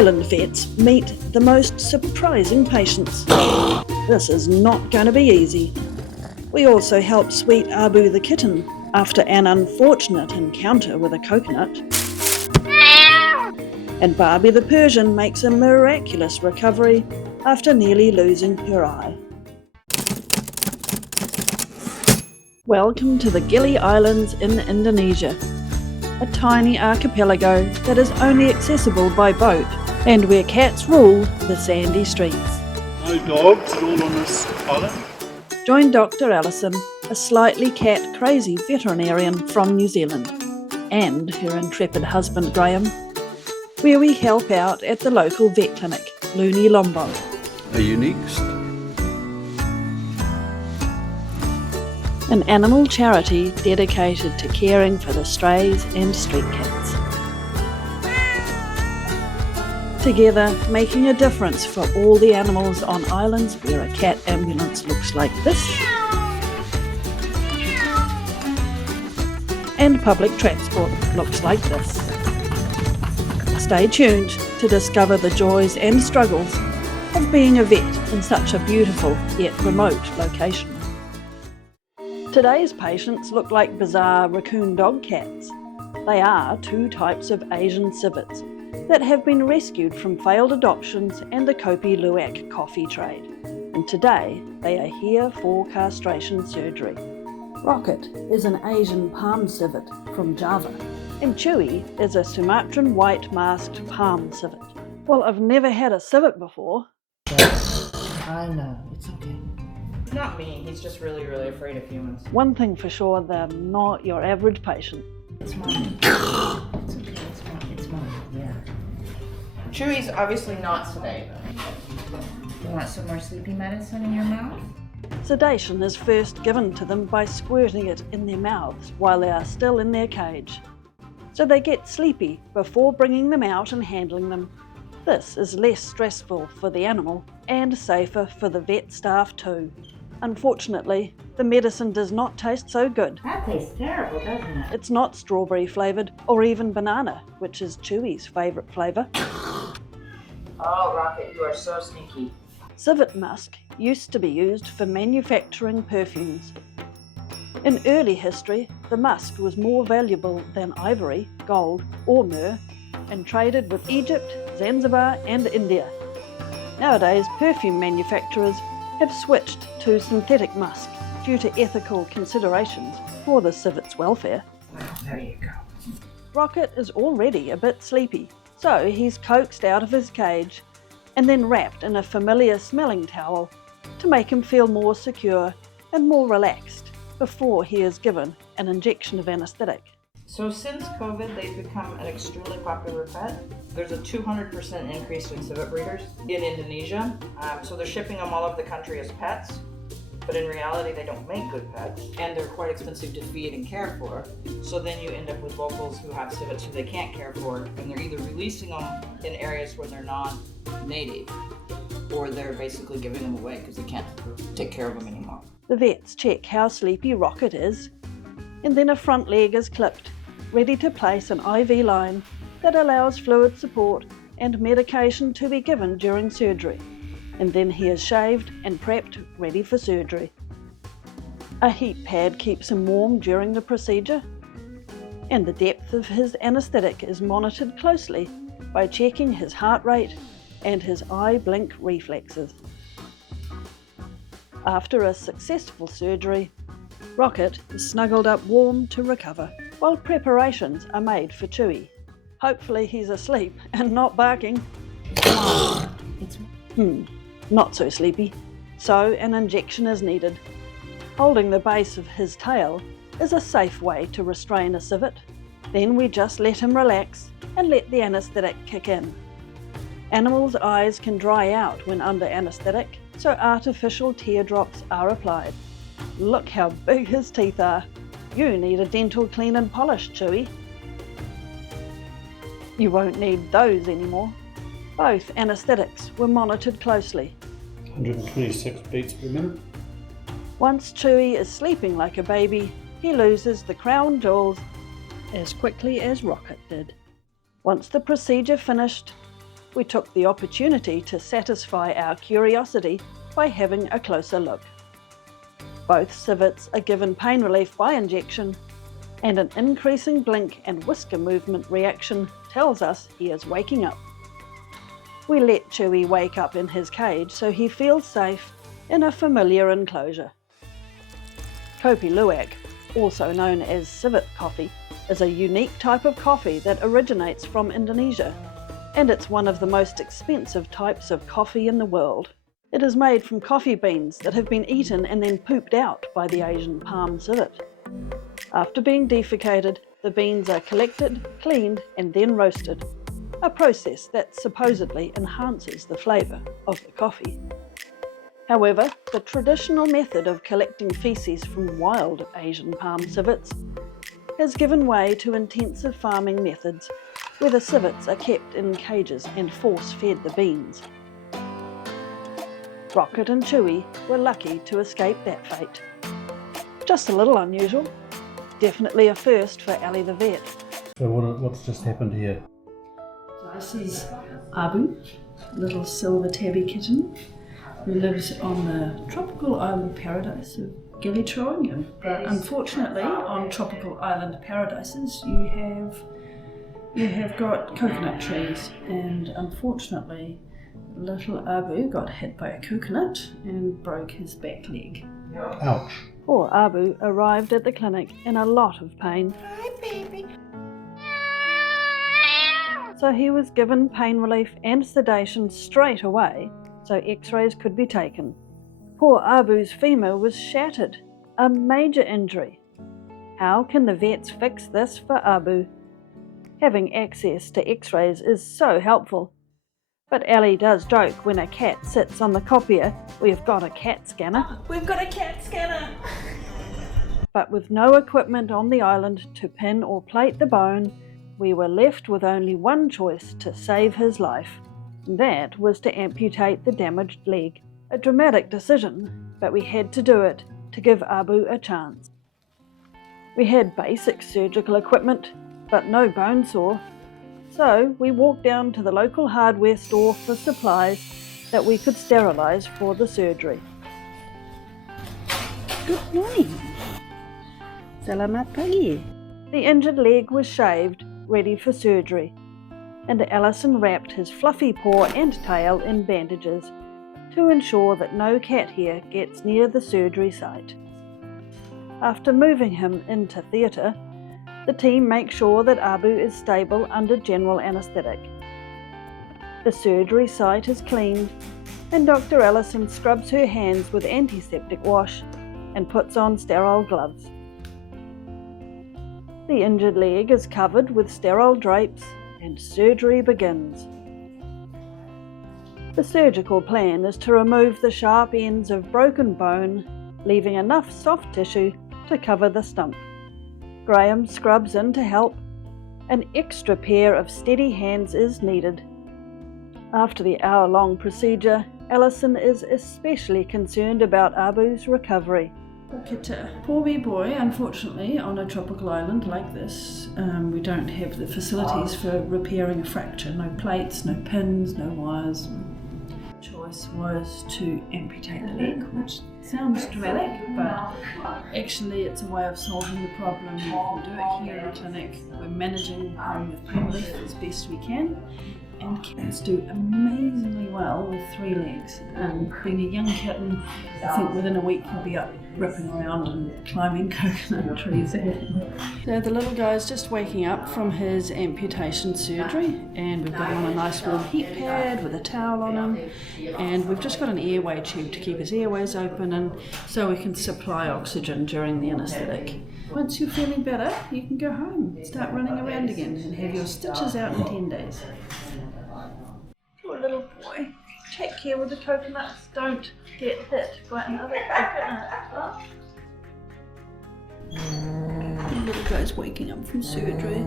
Island vets meet the most surprising patients. This is not going to be easy. We also help sweet Abu the kitten after an unfortunate encounter with a coconut. And Barbie the Persian makes a miraculous recovery after nearly losing her eye. Welcome to the Gili Islands in Indonesia, a tiny archipelago that is only accessible by boat and where cats rule the sandy streets. No dogs at all on this island. Join Dr Alison, a slightly cat-crazy veterinarian from New Zealand, and her intrepid husband Graham, where we help out at the local vet clinic, Luni, Lombok. Are you next? An animal charity dedicated to caring for the strays and street cats. Together, making a difference for all the animals on islands where a cat ambulance looks like this, and public transport looks like this. Stay tuned to discover the joys and struggles of being a vet in such a beautiful yet remote location. Today's patients look like bizarre raccoon dog cats. They are two types of Asian Civets that have been rescued from failed adoptions and the Kopi Luwak coffee trade. And today they are here for castration surgery. Rocket is an Asian Palm Civet from Java, and Chewy is a Sumatran white masked Palm Civet. Well, I've never had a civet before. I know, it's okay. It's not me, he's just really afraid of humans. One thing for sure, they're not your average patient. It's mine. It's okay, it's mine, yeah. Chewy's obviously not sedated. You want some more sleepy medicine in your mouth? Sedation is first given to them by squirting it in their mouths while they are still in their cage, so they get sleepy before bringing them out and handling them. This is less stressful for the animal and safer for the vet staff too. Unfortunately, the medicine does not taste so good. That tastes terrible, doesn't it? It's not strawberry flavoured or even banana, which is Chewy's favourite flavour. Oh, Rocket, you are so sneaky. Civet musk used to be used for manufacturing perfumes. In early history, the musk was more valuable than ivory, gold or myrrh, and traded with Egypt, Zanzibar and India. Nowadays, perfume manufacturers have switched to synthetic musk due to ethical considerations for the civet's welfare. Well, there you go. Rocket is already a bit sleepy, so he's coaxed out of his cage and then wrapped in a familiar smelling towel to make him feel more secure and more relaxed before he is given an injection of anaesthetic. So since COVID, they've become an extremely popular pet. There's a 200% increase in civet breeders in Indonesia. So they're shipping them all over the country as pets, but in reality they don't make good pets and they're quite expensive to feed and care for. So then you end up with locals who have civets who they can't care for, and they're either releasing them in areas where they're non-native or they're basically giving them away because they can't take care of them anymore. The vets check how sleepy Rocket is, and then a front leg is clipped, ready to place an IV line that allows fluid support and medication to be given during surgery, and then he is shaved and prepped ready for surgery. A heat pad keeps him warm during the procedure, and the depth of his anaesthetic is monitored closely by checking his heart rate and his eye blink reflexes. After a successful surgery, Rocket is snuggled up warm to recover, while preparations are made for Chewy. Hopefully he's asleep and not barking. Not so sleepy. So an injection is needed. Holding the base of his tail is a safe way to restrain a civet. Then we just let him relax and let the anaesthetic kick in. Animals' eyes can dry out when under anaesthetic, so artificial teardrops are applied. Look how big his teeth are. You need a dental clean and polish, Chewy. You won't need those anymore. Both anaesthetics were monitored closely. 126 beats per minute. Once Chewy is sleeping like a baby, he loses the crown jewels as quickly as Rocket did. Once the procedure finished, we took the opportunity to satisfy our curiosity by having a closer look. Both civets are given pain relief by injection, and an increasing blink and whisker movement reaction tells us he is waking up. We let Chewy wake up in his cage so he feels safe in a familiar enclosure. Kopi Luwak, also known as civet coffee, is a unique type of coffee that originates from Indonesia, and it's one of the most expensive types of coffee in the world. It is made from coffee beans that have been eaten and then pooped out by the Asian Palm Civet. After being defecated, the beans are collected, cleaned, and then roasted, a process that supposedly enhances the flavour of the coffee. However, the traditional method of collecting feces from wild Asian palm civets has given way to intensive farming methods where the civets are kept in cages and force-fed the beans. Rocket and Chewy were lucky to escape that fate. Just a little unusual. Definitely a first for Ali the vet. So what's just happened here? This is Abu, little silver tabby kitten, who lives on the tropical island paradise of Gili Trawangan. But unfortunately, on tropical island paradises, you have got coconut trees, and unfortunately, little Abu got hit by a coconut and broke his back leg. Ouch. Poor Abu arrived at the clinic in a lot of pain. Hi, baby. So he was given pain relief and sedation straight away so X-rays could be taken. Poor Abu's femur was shattered, a major injury. How can the vets fix this for Abu? Having access to X-rays is so helpful. But Ali does joke when a cat sits on the copier, "We've got a cat scanner." We've got a cat scanner. But with no equipment on the island to pin or plate the bone, we were left with only one choice to save his life. That was to amputate the damaged leg. A dramatic decision, but we had to do it to give Abu a chance. We had basic surgical equipment, but no bone saw. So we walked down to the local hardware store for supplies that we could sterilise for the surgery. Good morning. Selamat pagi. The injured leg was shaved, ready for surgery, and Alison wrapped his fluffy paw and tail in bandages to ensure that no cat hair gets near the surgery site. After moving him into theatre, the team makes sure that Abu is stable under general anaesthetic. The surgery site is cleaned, and Dr Alison scrubs her hands with antiseptic wash and puts on sterile gloves. The injured leg is covered with sterile drapes and surgery begins. The surgical plan is to remove the sharp ends of broken bone, leaving enough soft tissue to cover the stump. Graham scrubs in to help. An extra pair of steady hands is needed. After the hour-long procedure, Alison is especially concerned about Abu's recovery. Look at a poor wee boy. Unfortunately, on a tropical island like this, we don't have the facilities for repairing a fracture. No plates, no pins, no wires. The choice was to amputate the leg, which sounds dramatic, but actually it's a way of solving the problem. We can do it here in the clinic. We're managing him with pain relief as best we can. And cats do amazingly well with 3 legs. Being a young kitten, I think within a week he'll be up ripping around and climbing coconut trees. So the little guy's just waking up from his amputation surgery, and we've got him on a nice warm heat pad with a towel on him, and we've just got an airway tube to keep his airways open and so we can supply oxygen during the anaesthetic. Once you're feeling better, you can go home, start running around again and have your stitches out in 10 days. Poor little boy. Take care with the coconuts. Don't get hit by another coconut. The little guy's waking up from surgery.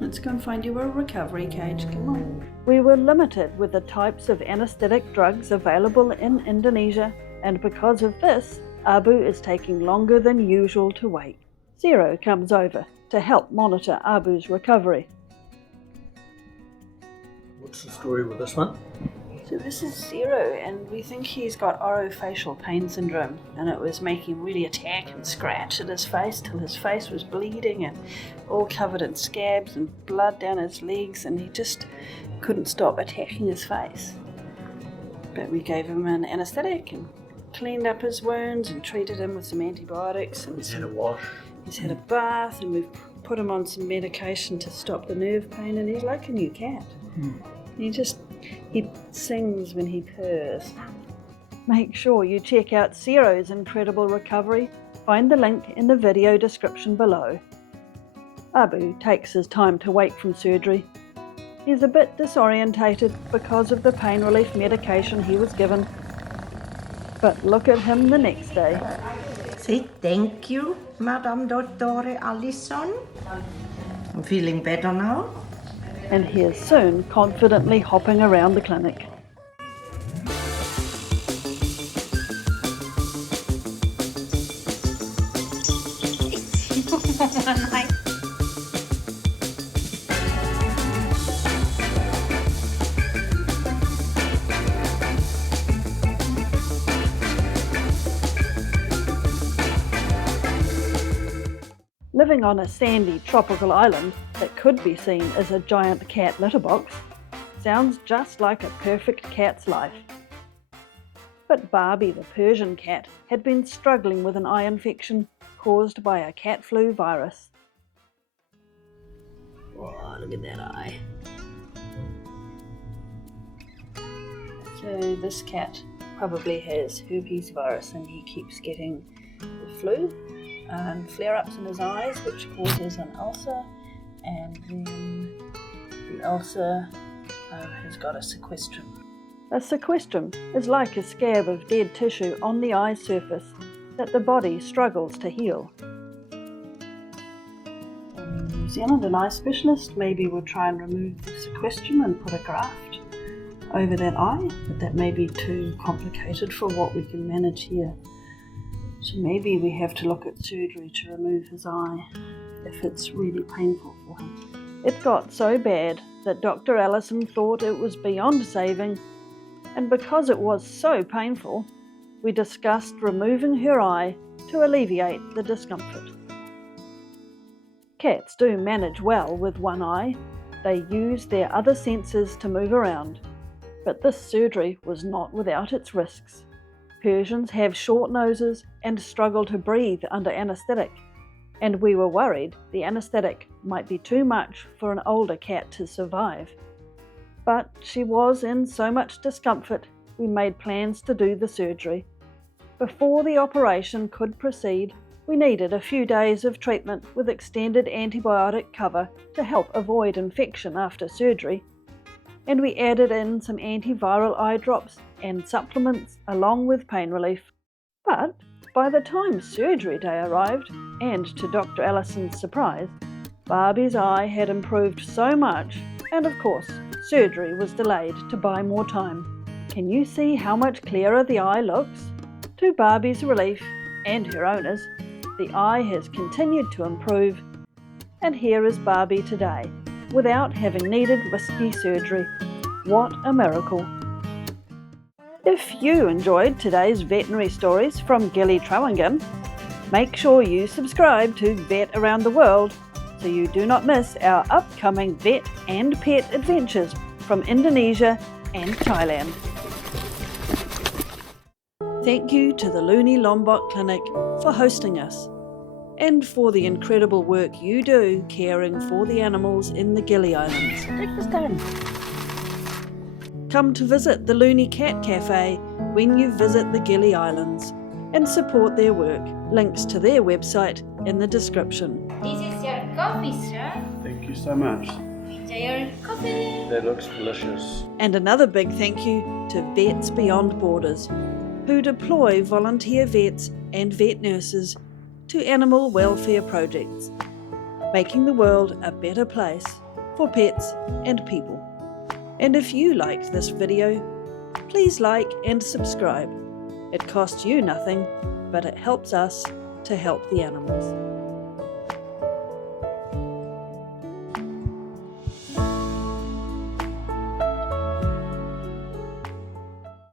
Let's go and find you a recovery cage. Come on. We were limited with the types of anaesthetic drugs available in Indonesia, and because of this, Abu is taking longer than usual to wake. Siro comes over to help monitor Abu's recovery. What's the story with this one? So this is Siro, and we think he's got orofacial pain syndrome, and it was making him really attack and scratch at his face till his face was bleeding and all covered in scabs and blood down his legs, and he just couldn't stop attacking his face. But we gave him an anaesthetic and cleaned up his wounds and treated him with some antibiotics. And He's had a wash. he's had a bath, and we've put him on some medication to stop the nerve pain, and he's like a new cat. He sings when he purrs. Make sure you check out Siro's incredible recovery. Find the link in the video description below. Abu takes his time to wake from surgery. He's a bit disorientated because of the pain relief medication he was given. But look at him the next day. Say thank you, Madam Dr Alison. I'm feeling better now. And he is soon confidently hopping around the clinic. Living on a sandy tropical island that could be seen as a giant cat litter box sounds just like a perfect cat's life. But Barbie the Persian cat had been struggling with an eye infection caused by a cat flu virus. Oh, look at that eye. So this cat probably has herpes virus, and he keeps getting the flu and flare-ups in his eyes, which causes an ulcer, and then the ulcer has got a sequestrum. A sequestrum is like a scab of dead tissue on the eye surface that the body struggles to heal. In New Zealand, an eye specialist maybe would try and remove the sequestrum and put a graft over that eye, but that may be too complicated for what we can manage here. So maybe we have to look at surgery to remove his eye if it's really painful for him. It got so bad that Dr Alison thought it was beyond saving, and because it was so painful, we discussed removing her eye to alleviate the discomfort. Cats do manage well with one eye. They use their other senses to move around, but this surgery was not without its risks. Persians have short noses and struggle to breathe under anaesthetic, and we were worried the anaesthetic might be too much for an older cat to survive. But she was in so much discomfort, we made plans to do the surgery. Before the operation could proceed, we needed a few days of treatment with extended antibiotic cover to help avoid infection after surgery, and we added in some antiviral eye drops and supplements along with pain relief. But by the time surgery day arrived, and to Dr Alison's surprise, Barbie's eye had improved so much, and of course surgery was delayed to buy more time. Can you see how much clearer the eye looks? To Barbie's relief, and her owner's, the eye has continued to improve, and here is Barbie today, without having needed risky surgery. What a miracle! If you enjoyed today's veterinary stories from Gili Trawangan, make sure you subscribe to Vet Around the World so you do not miss our upcoming vet and pet adventures from Indonesia and Thailand. Thank you to the Luni Lombok Clinic for hosting us, and for the incredible work you do caring for the animals in the Gili Islands. Take this down. Come to visit the Luni Cat Cafe when you visit the Gili Islands and support their work. Links to their website in the description. This is your coffee, sir. Thank you so much. Enjoy your coffee. That looks delicious. And another big thank you to Vets Beyond Borders, who deploy volunteer vets and vet nurses to animal welfare projects, making the world a better place for pets and people. And if you liked this video, please like and subscribe. It costs you nothing, but it helps us to help the animals.